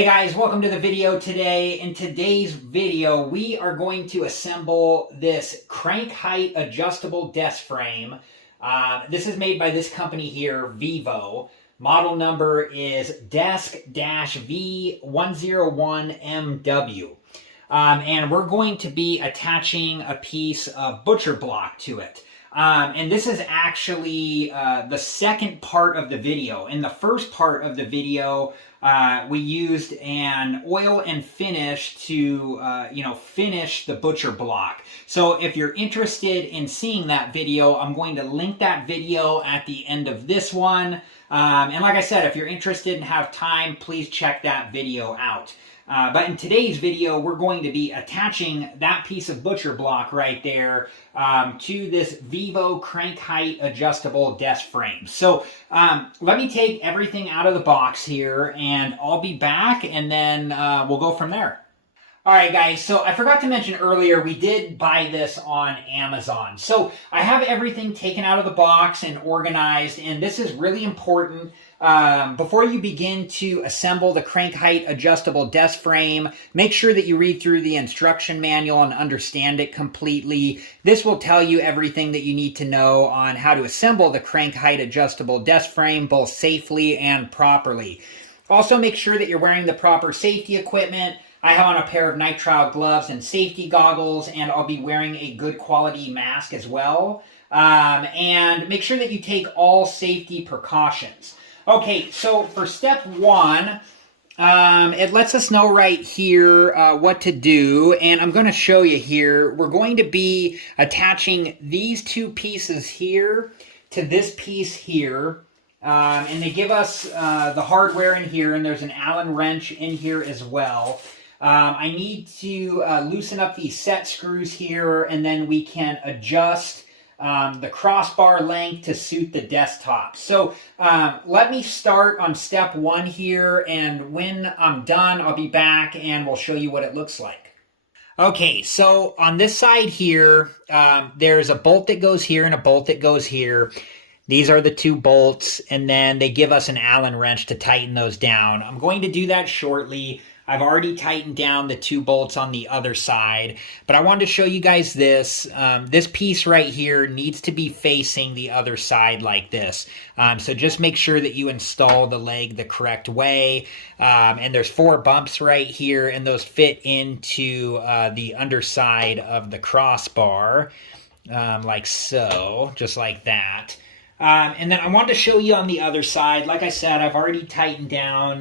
Hey guys, welcome to the video today. In today's video, we are going to assemble this crank height adjustable desk frame. This is made by this company here, Vivo. Model number is Desk-V101MW. And we're going to be attaching a piece of butcher block to it. And this is actually the second part of the video. In the first part of the video, we used an oil and finish to, finish the butcher block. So if you're interested in seeing that video, I'm going to link that video at the end of this one. And like I said, if you're interested and have time, please check that video out. But in today's video, we're going to be attaching that piece of butcher block right there to this Vivo crank height adjustable desk frame. So let me take everything out of the box here and I'll be back and then we'll go from there. Alright guys, so I forgot to mention earlier, we did buy this on Amazon. So I have everything taken out of the box and organized, and this is really important. Before you begin to assemble the crank height adjustable desk frame, make sure that you read through the instruction manual and understand it completely. This will tell you everything that you need to know on how to assemble the crank height adjustable desk frame both safely and properly. Also make sure that you're wearing the proper safety equipment. I have on a pair of nitrile gloves and safety goggles, and I'll be wearing a good quality mask as well. And make sure that you take all safety precautions. Okay, so for step one, it lets us know right here what to do, and I'm going to show you here. We're going to be attaching these two pieces here to this piece here. And they give us the hardware in here, and there's an Allen wrench in here as well. I need to loosen up these set screws here, and then we can adjust the crossbar length to suit the desktop. So let me start on step one here, and when I'm done, I'll be back and we'll show you what it looks like. Okay, so on this side here, there's a bolt that goes here and a bolt that goes here. These are the two bolts, and then they give us an Allen wrench to tighten those down. I'm going to do that shortly. I've already tightened down the two bolts on the other side, but I wanted to show you guys this. This piece right here needs to be facing the other side like this. So just make sure that you install the leg the correct way. And there's 4 bumps right here, and those fit into the underside of the crossbar, like so, just like that. And then I wanted to show you on the other side. Like I said, I've already tightened down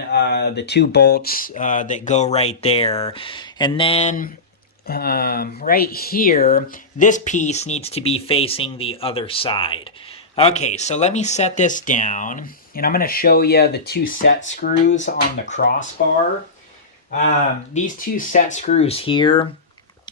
the 2 bolts that go right there. And then right here, this piece needs to be facing the other side. Okay, so let me set this down. And I'm going to show you the 2 set screws on the crossbar. These 2 set screws here,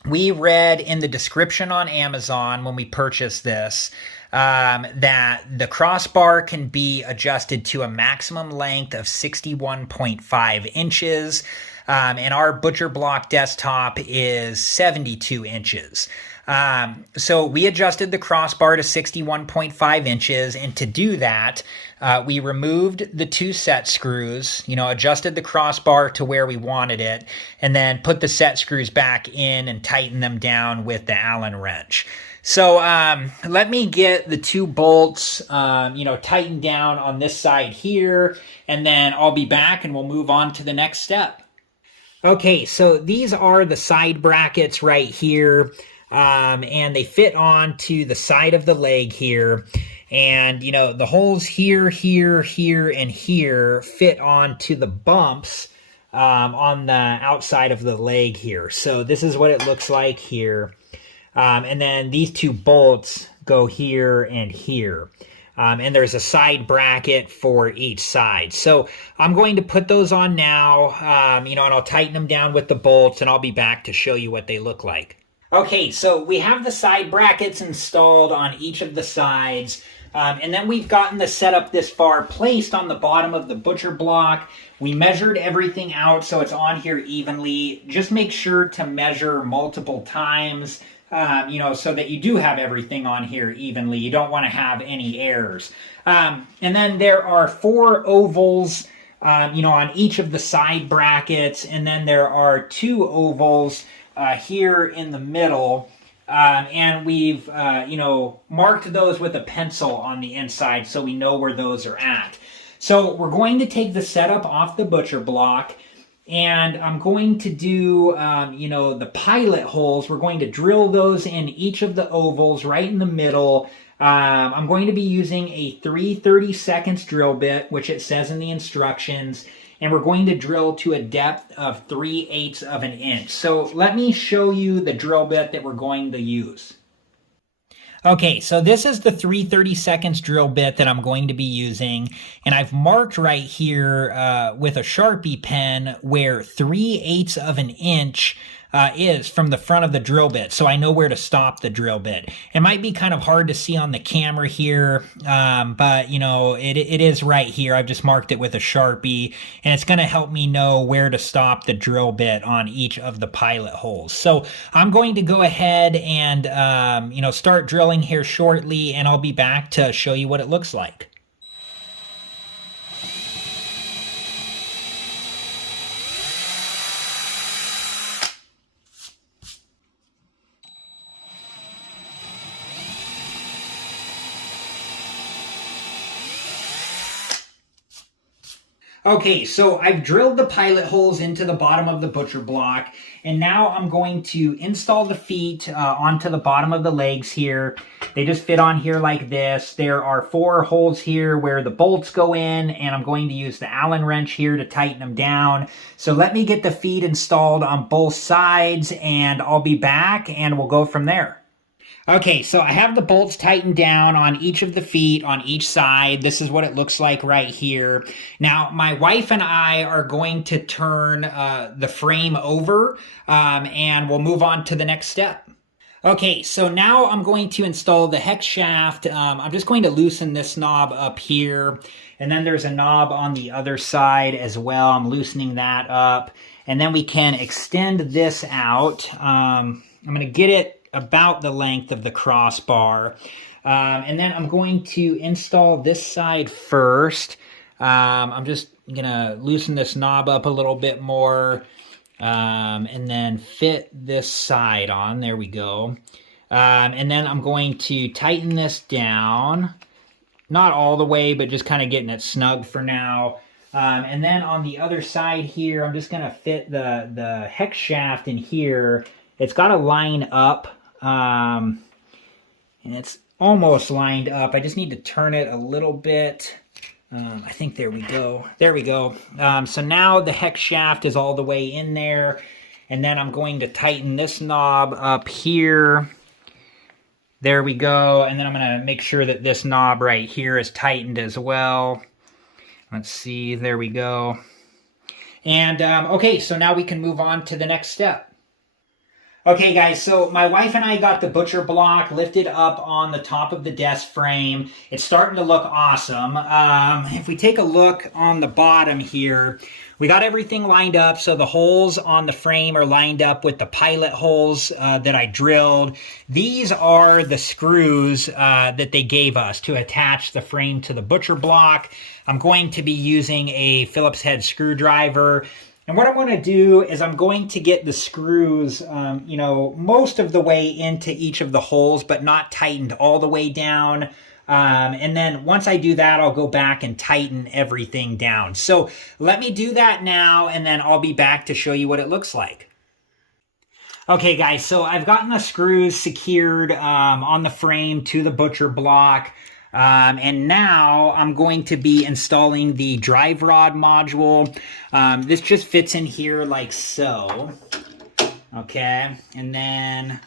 we read in the description on Amazon when we purchased this, that the crossbar can be adjusted to a maximum length of 61.5 inches, and our butcher block desktop is 72 inches. So we adjusted the crossbar to 61.5 inches, and to do that, we removed the 2 set screws, adjusted the crossbar to where we wanted it, and then put the set screws back in and tighten them down with the Allen wrench. So let me get the 2 bolts, tightened down on this side here, and then I'll be back and we'll move on to the next step. Okay, so these are the side brackets right here, and they fit onto the side of the leg here. And, the holes here, here, here, and here fit onto the bumps on the outside of the leg here. So this is what it looks like here. And then these 2 bolts go here and here. And there's a side bracket for each side. So I'm going to put those on now, and I'll tighten them down with the bolts, and I'll be back to show you what they look like. Okay, so we have the side brackets installed on each of the sides. And then we've gotten the setup this far placed on the bottom of the butcher block. We measured everything out so it's on here evenly. Just make sure to measure multiple times, so that you do have everything on here evenly. You don't want to have any errors. And then there are 4 ovals on each of the side brackets, and then there are 2 ovals here in the middle. And we've, marked those with a pencil on the inside so we know where those are at. So we're going to take the setup off the butcher block, and I'm going to do, the pilot holes. We're going to drill those in each of the ovals right in the middle. I'm going to be using a 3/32 drill bit, which it says in the instructions, and we're going to drill to a depth of 3/8 of an inch. So let me show you the drill bit that we're going to use. Okay, so this is the 3/32 drill bit that I'm going to be using, and I've marked right here with a Sharpie pen where 3/8 of an inch is from the front of the drill bit, so I know where to stop the drill bit. It might be kind of hard to see on the camera here, but it is right here. I've just marked it with a Sharpie, and it's going to help me know where to stop the drill bit on each of the pilot holes. So I'm going to go ahead and start drilling here shortly, and I'll be back to show you what it looks like. Okay, so I've drilled the pilot holes into the bottom of the butcher block, and now I'm going to install the feet onto the bottom of the legs here. They just fit on here like this. There are 4 holes here where the bolts go in, and I'm going to use the Allen wrench here to tighten them down. So let me get the feet installed on both sides, and I'll be back, and we'll go from there. Okay, so I have the bolts tightened down on each of the feet on each side. This is what it looks like right here. Now, my wife and I are going to turn the frame over, and we'll move on to the next step. Okay, so now I'm going to install the hex shaft. I'm just going to loosen this knob up here, and then there's a knob on the other side as well. I'm loosening that up, and then we can extend this out. I'm going to get it about the length of the crossbar. And then I'm going to install this side first. I'm just going to loosen this knob up a little bit more, and then fit this side on. There we go. And then I'm going to tighten this down. Not all the way, but just kind of getting it snug for now. And then on the other side here, I'm just going to fit the hex shaft in here. It's got to line up. And it's almost lined up. I just need to turn it a little bit. I think there we go. There we go. So now the hex shaft is all the way in there. And then I'm going to tighten this knob up here. There we go. And then I'm going to make sure that this knob right here is tightened as well. Let's see. There we go. And okay, so now we can move on to the next step. Okay guys, so my wife and I got the butcher block lifted up on the top of the desk frame. It's starting to look awesome. If we take a look on the bottom here, we got everything lined up. So the holes on the frame are lined up with the pilot holes that I drilled. These are the screws that they gave us to attach the frame to the butcher block. I'm going to be using a Phillips head screwdriver. And what I'm going to do is I'm going to get the screws, most of the way into each of the holes, but not tightened all the way down. And then once I do that, I'll go back and tighten everything down. So let me do that now, and then I'll be back to show you what it looks like. Okay, guys, so I've gotten the screws secured on the frame to the butcher block. And now I'm going to be installing the drive rod module. This just fits in here like so. Okay, and then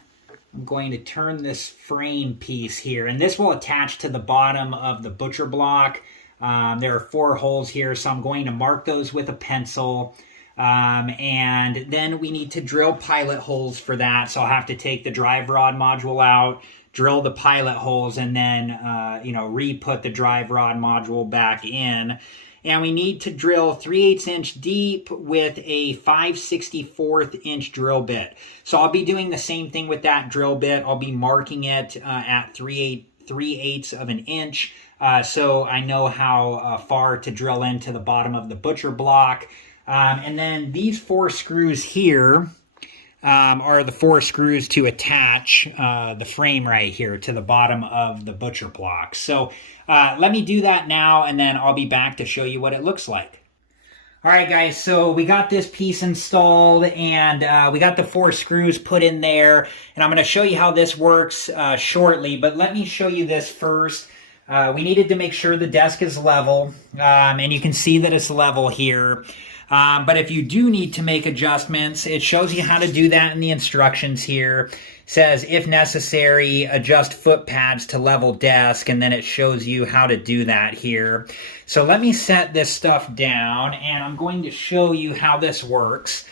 I'm going to turn this frame piece here, and this will attach to the bottom of the butcher block. There are 4 holes here, so I'm going to mark those with a pencil. And then we need to drill pilot holes for that, so I'll have to take the drive rod module out, drill the pilot holes, and then, re-put the drive rod module back in. And we need to drill 3/8 inch deep with a 5/64 inch drill bit. So I'll be doing the same thing with that drill bit. I'll be marking it at 3/8 3/8 of an inch. So I know how far to drill into the bottom of the butcher block. And then these 4 screws here are the 4 screws to attach the frame right here to the bottom of the butcher block. So let me do that now, and then I'll be back to show you what it looks like. All right, guys, so we got this piece installed, and we got the 4 screws put in there, and I'm going to show you how this works shortly, but let me show you this first. We needed to make sure the desk is level, and you can see that it's level here. But if you do need to make adjustments, it shows you how to do that in the instructions here. It says, if necessary, adjust foot pads to level desk, and then it shows you how to do that here. So let me set this stuff down, and I'm going to show you how this works.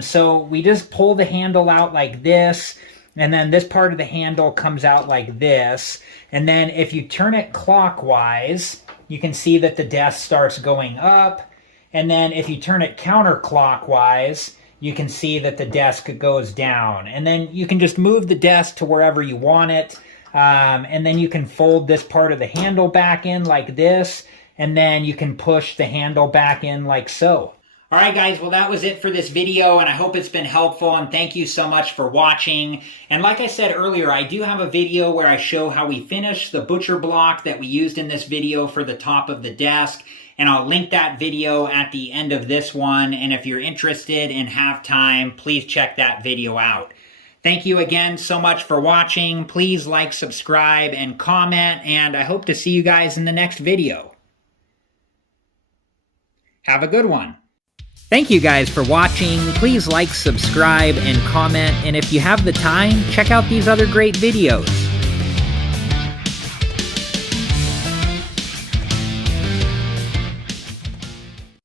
So we just pull the handle out like this, and then this part of the handle comes out like this. And then if you turn it clockwise, you can see that the desk starts going up. And then if you turn it counterclockwise, you can see that the desk goes down. And then you can just move the desk to wherever you want it. And then you can fold this part of the handle back in like this. And then you can push the handle back in like so. All right, guys, well, that was it for this video, and I hope it's been helpful, and thank you so much for watching. And like I said earlier, I do have a video where I show how we finish the butcher block that we used in this video for the top of the desk, and I'll link that video at the end of this one, and if you're interested and have time, please check that video out. Thank you again so much for watching. Please like, subscribe, and comment, and I hope to see you guys in the next video. Have a good one. Thank you guys for watching. Please like, subscribe, and comment, and if you have the time, check out these other great videos.